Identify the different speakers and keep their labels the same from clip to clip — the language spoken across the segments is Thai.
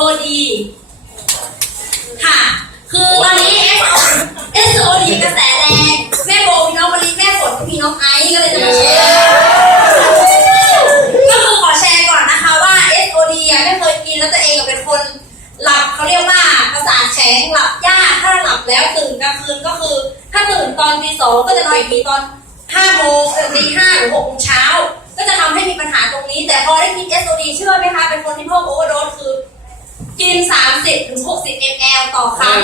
Speaker 1: SOD ค่ะ คือตอนนี้ SOD กระแสแรงแม่โบมีน้องมะลิแม่ฝนก็มีน้องไอซ์ก็เลยจะมาแชร์ก็คือขอแชร์ก่อนนะคะว่า SOD อะไม่เคยกินแล้วตัวเองก็เป็นคนหลับเขาเรียกว่าประสาทแฉงหลับยากถ้าหลับแล้วตื่นกลางคืนก็คือ ถ้าตื่นตอนตีสองก็จะนอนอีกทีตอนห้าโมงตีห้าหรือหกโมงเช้า ก็จะทำให้มีปัญหาตรงนี้ แต่พอได้กิน SOD เชื่อไหมคะเป็นคนที่พวกโอเวอร์โดสคือ กิน 30ถึง 60 ml ต่อครั้ง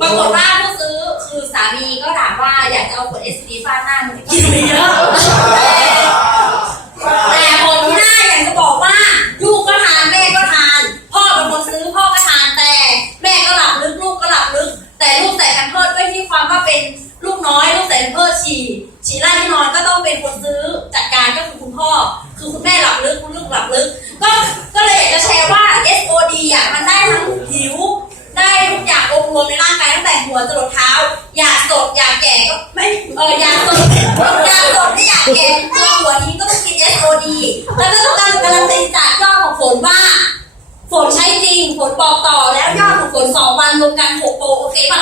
Speaker 1: ปรากฏว่าผู้ซื้อคือสามีก็ถามว่าอยากจะเอาขวด SOD ฟาดหน้ามันจะกินไม่เยอะแต่ผลที่ได้อยากจะบอกว่าลูกก็ทานแม่ก็ทาน พ่อเป็นคนซื้อพ่อก็ทานแต่แม่ก็หลับลึกลูกก็หลับลึก แต่ลูกใส่แพมเพิร์ดด้วยที่ความว่าเป็นลูกน้อยลูกใส่แพมเพิร์ดฉี่ฉี่ไล่ที่นอนก็ต้องเป็นคนซื้อจัดการก็คือคุณพ่อ คือคุณแม่หลับลึกคุณลูกหลับลึกก็ก็ หัวจรดเท้า อยากสดอยากแก่ก็ไม่เอออยากสดอยากสดไม่อยากแก่ตัวหัวนี้ก็ต้องกินเอสโอดีแล้วก็ต้องการการันตีจากยอดของฝนว่าฝนใช้จริงฝนบอกต่อแล้วยอดของฝนสองวันรวมกันหกโปรโอเคป่ะ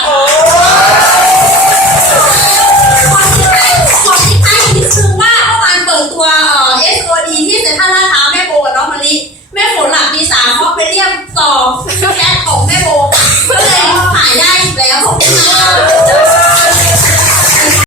Speaker 1: Yeah.